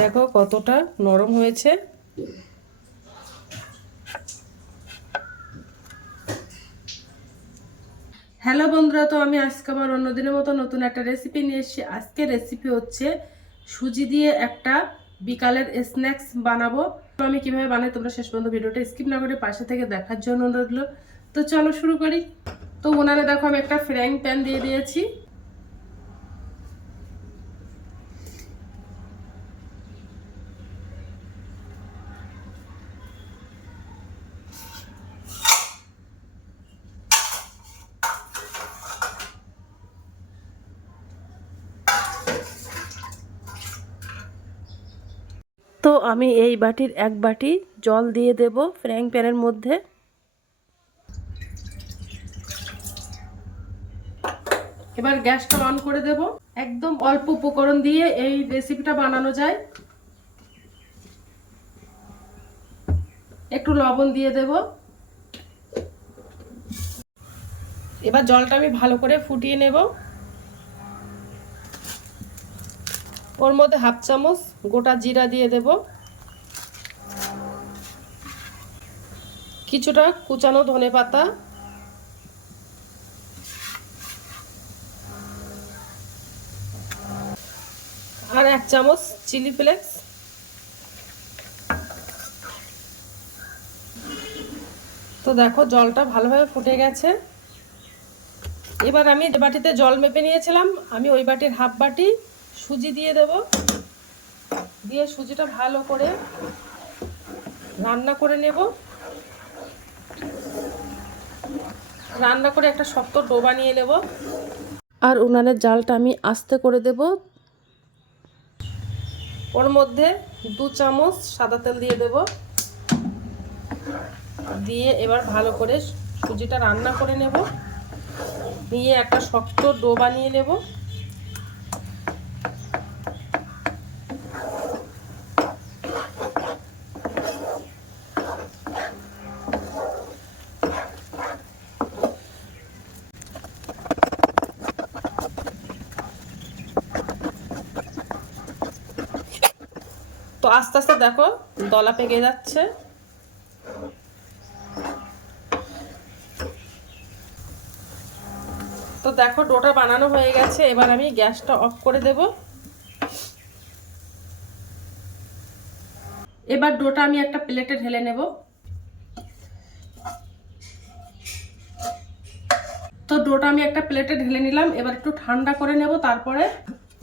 দেখো কতটা নরম হয়েছে। হ্যালো বন্ধুরা, তো আমি আজকে আমার অন্যদিনের মতো নতুন একটা রেসিপি নিয়ে এসেছি। আজকে রেসিপি হচ্ছে সুজি দিয়ে একটা বিকালের স্ন্যাক্স বানাবো। তো আমি কীভাবে বানাই তোমরা শেষ পর্যন্ত ভিডিওটা স্কিপ না করে পাশে থেকে দেখার জন্য রইল। তো চলো শুরু করি। তো ওনারে দেখো আমি একটা ফ্রাইং প্যান দিয়ে দিয়েছি। তো আমি এই বাটির এক বাটি জল দিয়ে দেব ফ্রাইং প্যানের মধ্যে। এবার গ্যাসটা অন করে দেব। একদম অল্প উপকরণ দিয়ে এই রেসিপিটা বানানো যায়। একটু লবণ দিয়ে দেব। এবার জলটা আমি ভালো করে ফুটিয়ে নেব। ওর মধ্যে হাফ চামচ গোটা জিরা দিয়ে দেব। কিছুটা কুচানো ধনে পাতা। আর এক চামচ চিলি ফ্লেক্স। তো দেখো জলটা ভালোভাবে ফুটে গেছে। এবার আমি যে বাটিতে জল মেপে নিয়েছিলাম, আমি ওই বাটির হাফ বাটি সুজি দিয়ে দেব। দিয়ে সুজিটা ভালো করে রান্না করে নেব। রান্না করে একটা শক্ত ডো বানিয়ে নেব। আর উনানের জালটা আমি আস্তে করে দেব। ওর মধ্যে দু চামচ সাদা তেল দিয়ে দেব। দিয়ে এবার ভালো করে সুজিটা রান্না করে নেব। নিয়ে একটা শক্ত ডো বানিয়ে নেব। আস্তে আস্তে দেখো দলা পেকে যাচ্ছে। তো দেখো, ডোটা বানানো হয়ে গেছে, এবার আমি গ্যাসটা অফ করে দেব। এবার ডোটা আমি একটা প্লেটে ঢেলে নেব। তো ডোটা আমি একটা প্লেটে ঢেলে নিলাম, এবার একটু ঠান্ডা করে নেব, তারপরে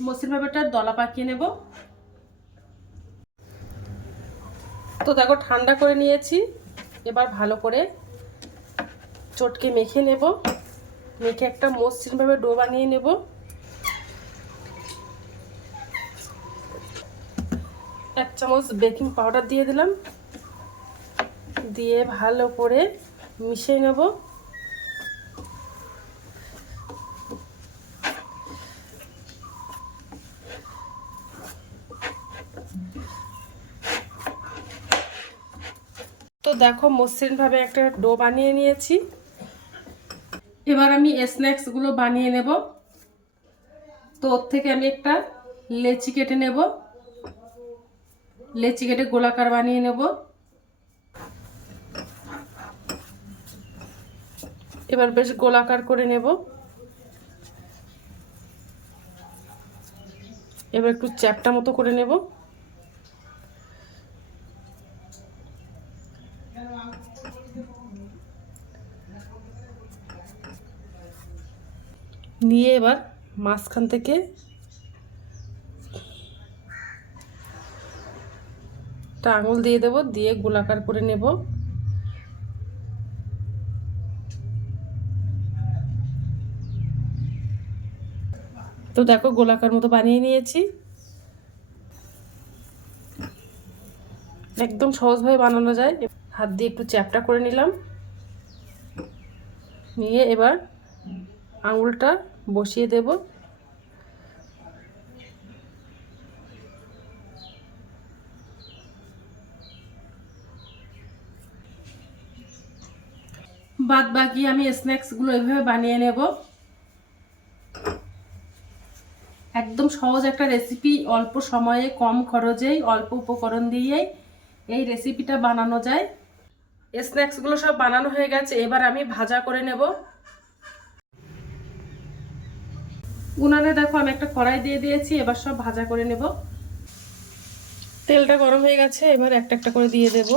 মসির ভাবেটা দলা পাকিয়ে নেব। তো দেখো, ঠান্ডা করে নিয়েছি। এবার ভালো করে চটকে মেখে নেব। মেখে একটা মসৃণভাবে ডো বানিয়ে নেব। এক চামচ বেকিং পাউডার দিয়ে দিলাম। দিয়ে ভালো করে মিশিয়ে নেব। দেখো মসৃণভাবে একটা ডো বানিয়ে নিয়েছি। এবার আমি স্ন্যাক্সগুলো বানিয়ে নেব। তো ওর থেকে আমি একটা লেচি কেটে নেব। লেচি কেটে গোলাকার বানিয়ে নেব। এবার বেশ গোলাকার করে নেব। এবার একটু চ্যাপটা মতো করে নেব। নিয়ে এবার মাঝখান থেকে আঙুল দিয়ে দেব, দিয়ে গোলাকার করে নেব। তো দেখো গোলাকার মতো বানিয়ে নিয়েছি। একদম সহজভাবে বানানো যায়। হাত দিয়ে একটু চ্যাপটা করে নিলাম। নিয়ে এবার আঙুলটা বসিয়ে দেব। বাদ বাকি আমি স্ন্যাক্সগুলো এভাবে বানিয়ে নেব। একদম সহজ একটা রেসিপি অল্প সময়ে, কম খরচেই, অল্প উপকরণ দিয়েই এই রেসিপিটা বানানো যায়। স্ন্যাক্সগুলো সব বানানো হয়ে গেছে, এবার আমি ভাজা করে নেব। উনানে দেখো আমি একটা কড়াই দিয়ে দিয়েছি, এবার সব ভাজা করে নেব। তেলটা গরম হয়ে গেছে, এবার একটা একটা করে দিয়ে দেব।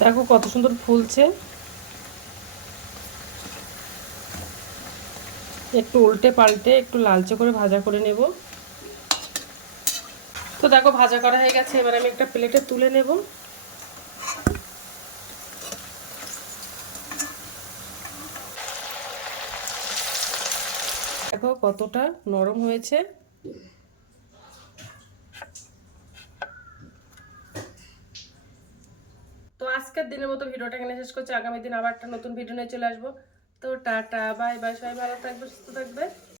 দেখো কত সুন্দর ফুলছে। একটু উল্টে পাল্টে একটু লালচে করে ভাজা করে নেব। তো দেখো, ভাজা করা হয়ে গেছে। এবার আমি একটা প্লেটে তুলে নেব। দেখো কতটা নরম হয়েছে। তো আজকের দিনের মতো ভিডিওটা এখানে শেষ করছি। আগামী দিন আবার একটা নতুন ভিডিও নিয়ে চলে আসব। তো টাটা বাই বাই সবাই ভালো থাকবে, সুস্থ থাকবে।